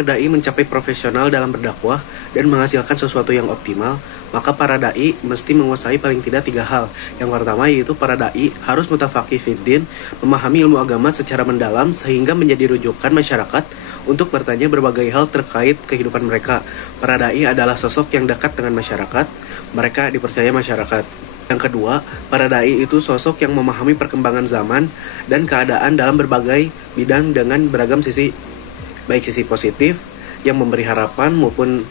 Agar dai mencapai profesional dalam berdakwah dan menghasilkan sesuatu yang optimal, maka para dai mesti menguasai paling tidak 3 hal. Yang pertama yaitu para dai harus mutafaqih fiddin, memahami ilmu agama secara mendalam sehingga menjadi rujukan masyarakat untuk bertanya berbagai hal terkait kehidupan mereka. Para dai adalah sosok yang dekat dengan masyarakat, mereka dipercaya masyarakat. Yang kedua, para dai itu sosok yang memahami perkembangan zaman dan keadaan dalam berbagai bidang dengan beragam sisi, baik sisi positif yang memberi harapan maupun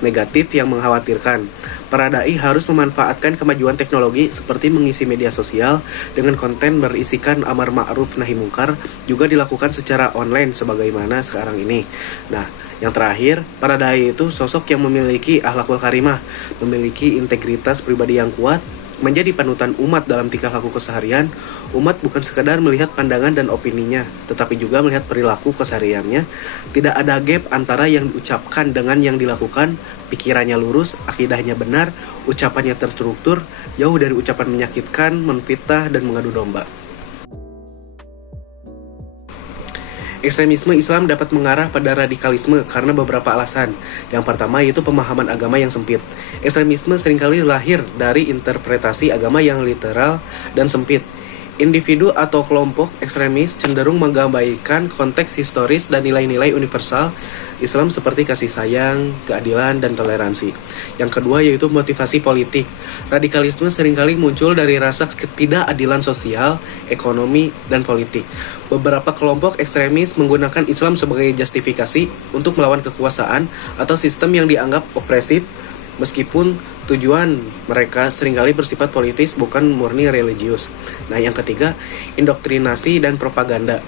negatif yang mengkhawatirkan. Para dai harus memanfaatkan kemajuan teknologi seperti mengisi media sosial dengan konten berisikan amar ma'ruf nahi mungkar juga dilakukan secara online sebagaimana sekarang ini. Nah, yang terakhir, para dai itu sosok yang memiliki akhlakul karimah, memiliki integritas pribadi yang kuat, menjadi panutan umat dalam tingkah laku keseharian. Umat bukan sekadar melihat pandangan dan opininya, tetapi juga melihat perilaku kesehariannya. Tidak ada gap antara yang diucapkan dengan yang dilakukan. Pikirannya lurus, akidahnya benar, ucapannya terstruktur, jauh dari ucapan menyakitkan, menfitnah, dan mengadu domba. Ekstremisme Islam dapat mengarah pada radikalisme karena beberapa alasan. Yang pertama yaitu pemahaman agama yang sempit. Ekstremisme seringkali lahir dari interpretasi agama yang literal dan sempit. Individu atau kelompok ekstremis cenderung mengabaikan konteks historis dan nilai-nilai universal Islam seperti kasih sayang, keadilan, dan toleransi. Yang kedua yaitu motivasi politik. Radikalisme seringkali muncul dari rasa ketidakadilan sosial, ekonomi, dan politik. Beberapa kelompok ekstremis menggunakan Islam sebagai justifikasi untuk melawan kekuasaan atau sistem yang dianggap opresif, meskipun tujuan mereka seringkali bersifat politis bukan murni religius. Nah, yang ketiga, indoktrinasi dan propaganda.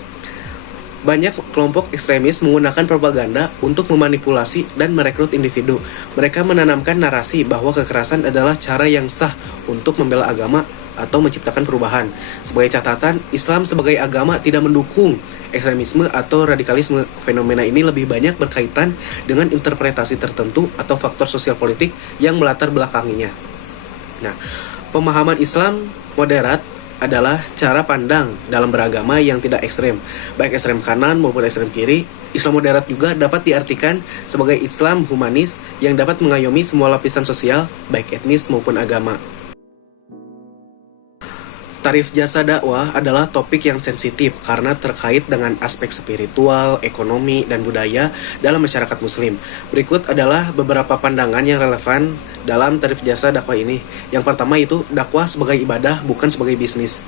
Banyak kelompok ekstremis menggunakan propaganda untuk memanipulasi dan merekrut individu. Mereka menanamkan narasi bahwa kekerasan adalah cara yang sah untuk membela agama atau menciptakan perubahan. Sebagai catatan, Islam sebagai agama tidak mendukung ekstremisme atau radikalisme. Fenomena ini lebih banyak berkaitan dengan interpretasi tertentu atau faktor sosial politik yang melatar belakanginya. Nah, pemahaman Islam moderat adalah cara pandang dalam beragama yang tidak ekstrem, baik ekstrem kanan maupun ekstrem kiri. Islam moderat juga dapat diartikan sebagai Islam humanis yang dapat mengayomi semua lapisan sosial, baik etnis maupun agama. Tarif jasa dakwah adalah topik yang sensitif karena terkait dengan aspek spiritual, ekonomi, dan budaya dalam masyarakat muslim. Berikut adalah beberapa pandangan yang relevan dalam tarif jasa dakwah ini. Yang pertama itu dakwah sebagai ibadah, bukan sebagai bisnis.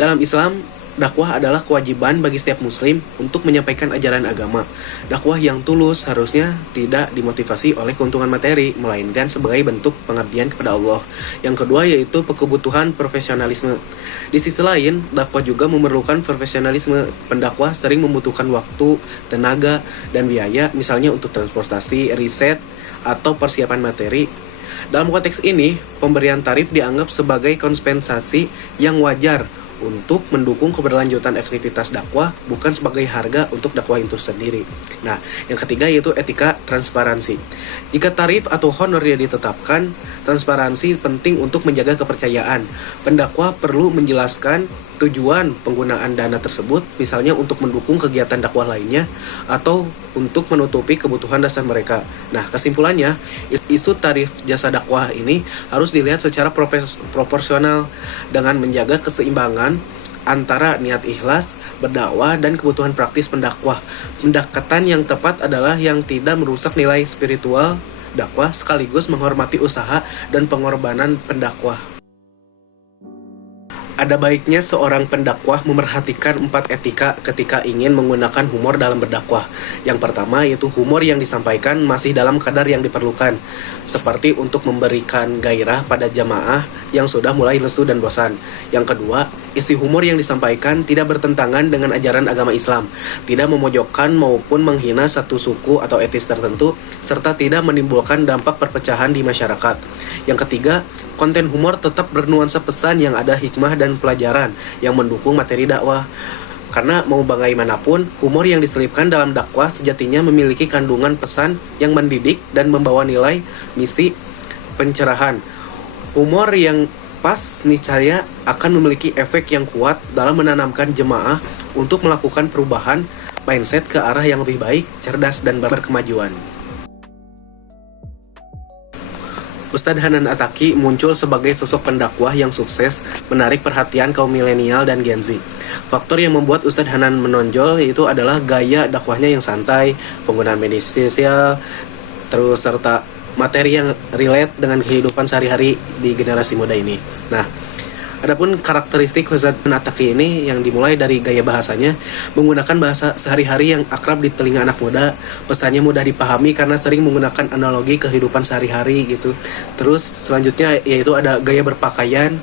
Dalam Islam, dakwah adalah kewajiban bagi setiap muslim untuk menyampaikan ajaran agama. Dakwah yang tulus harusnya tidak dimotivasi oleh keuntungan materi, melainkan sebagai bentuk pengabdian kepada Allah. Yang kedua yaitu kebutuhan profesionalisme. Di sisi lain, dakwah juga memerlukan profesionalisme. Pendakwah sering membutuhkan waktu, tenaga, dan biaya, misalnya untuk transportasi, riset, atau persiapan materi. Dalam konteks ini, pemberian tarif dianggap sebagai kompensasi yang wajar untuk mendukung keberlanjutan aktivitas dakwah, bukan sebagai harga untuk dakwah itu sendiri. Nah, yang ketiga yaitu etika transparansi. Jika tarif atau honor yang ditetapkan, transparansi penting untuk menjaga kepercayaan. Pendakwah perlu menjelaskan tujuan penggunaan dana tersebut, misalnya untuk mendukung kegiatan dakwah lainnya atau untuk menutupi kebutuhan dasar mereka. Nah, kesimpulannya, isu tarif jasa dakwah ini harus dilihat secara proporsional dengan menjaga keseimbangan antara niat ikhlas berdakwah dan kebutuhan praktis pendakwah. Pendekatan yang tepat adalah yang tidak merusak nilai spiritual dakwah sekaligus menghormati usaha dan pengorbanan pendakwah. Ada baiknya seorang pendakwah memerhatikan 4 etika ketika ingin menggunakan humor dalam berdakwah. Yang pertama yaitu humor yang disampaikan masih dalam kadar yang diperlukan, seperti untuk memberikan gairah pada jamaah yang sudah mulai lesu dan bosan. Yang kedua, isi humor yang disampaikan tidak bertentangan dengan ajaran agama Islam, tidak memojokkan maupun menghina satu suku atau etnis tertentu, serta tidak menimbulkan dampak perpecahan di masyarakat. Yang ketiga, konten humor tetap bernuansa pesan yang ada hikmah dan pelajaran yang mendukung materi dakwah. Karena mau bagaimanapun, humor yang diselipkan dalam dakwah sejatinya memiliki kandungan pesan yang mendidik dan membawa nilai, misi, pencerahan. Humor yang pas niscaya akan memiliki efek yang kuat dalam menanamkan jemaah untuk melakukan perubahan mindset ke arah yang lebih baik, cerdas, dan berkemajuan. Ustadz Hanan Attaqi muncul sebagai sosok pendakwah yang sukses menarik perhatian kaum milenial dan Gen Z. Faktor yang membuat Ustadz Hanan menonjol yaitu adalah gaya dakwahnya yang santai, penggunaan media sosial, terus serta materi yang relate dengan kehidupan sehari-hari di generasi muda ini. Nah, adapun karakteristik Ustadz Attaqi ini yang dimulai dari gaya bahasanya, menggunakan bahasa sehari-hari yang akrab di telinga anak muda, pesannya mudah dipahami karena sering menggunakan analogi kehidupan sehari-hari gitu. Terus selanjutnya yaitu ada gaya berpakaian,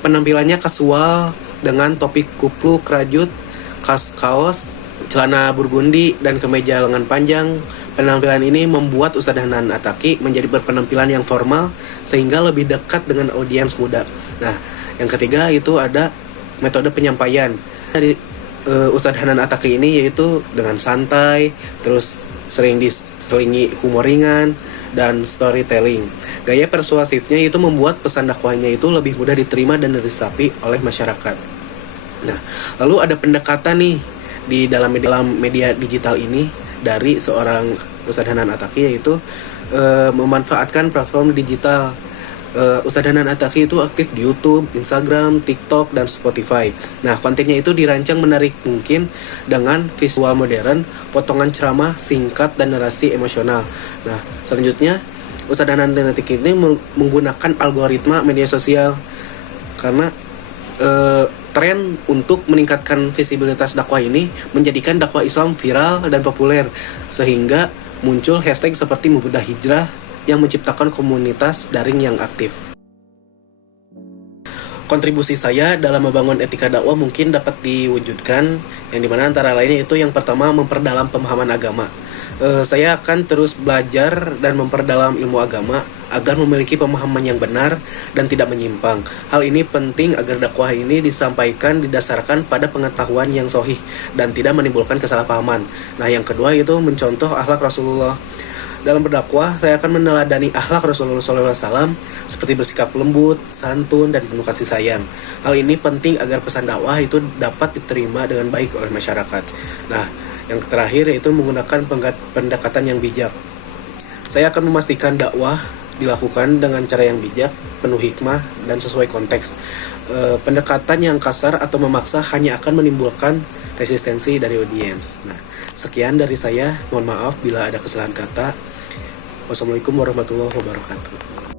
penampilannya kasual dengan topi kupluk rajut, kaos, celana burgundi, dan kemeja lengan panjang. Penampilan ini membuat Ustadz Hanan Attaqi menjadi berpenampilan yang formal sehingga lebih dekat dengan audiens muda. Nah, yang ketiga itu ada metode penyampaian dari Ustadz Hanan Attaqi ini, yaitu dengan santai, terus sering diselingi humor ringan dan storytelling. Gaya persuasifnya itu membuat pesan dakwahnya itu lebih mudah diterima dan diresapi oleh masyarakat. Nah, lalu ada pendekatan nih di dalam media digital ini dari seorang Ustadz Hanan Attaqi, yaitu memanfaatkan platform digital. Ustadz Hanan Attaqi itu aktif di YouTube, Instagram, TikTok, dan Spotify. Nah, kontennya itu dirancang menarik mungkin dengan visual modern, potongan ceramah singkat, dan narasi emosional. Nah, selanjutnya Ustadz Hanan Attaqi ini menggunakan algoritma media sosial karena tren untuk meningkatkan visibilitas dakwah ini menjadikan dakwah Islam viral dan populer, sehingga muncul hashtag seperti Mubadah Hijrah yang menciptakan komunitas daring yang aktif. Kontribusi saya dalam membangun etika dakwah mungkin dapat diwujudkan, yang dimana antara lainnya itu yang pertama, memperdalam pemahaman agama. Saya akan terus belajar dan memperdalam ilmu agama agar memiliki pemahaman yang benar dan tidak menyimpang. Hal ini penting agar dakwah ini disampaikan didasarkan pada pengetahuan yang sahih dan tidak menimbulkan kesalahpahaman. Nah, yang kedua itu mencontoh akhlak Rasulullah. Dalam berdakwah, saya akan meneladani akhlak Rasulullah SAW seperti bersikap lembut, santun, dan penuh kasih sayang. Hal ini penting agar pesan dakwah itu dapat diterima dengan baik oleh masyarakat. Nah, yang terakhir yaitu menggunakan pendekatan yang bijak. Saya akan memastikan dakwah dilakukan dengan cara yang bijak, penuh hikmah, dan sesuai konteks. Pendekatan yang kasar atau memaksa hanya akan menimbulkan resistensi dari audiens. Nah, sekian dari saya. Mohon maaf bila ada kesalahan kata. Wassalamualaikum warahmatullahi wabarakatuh.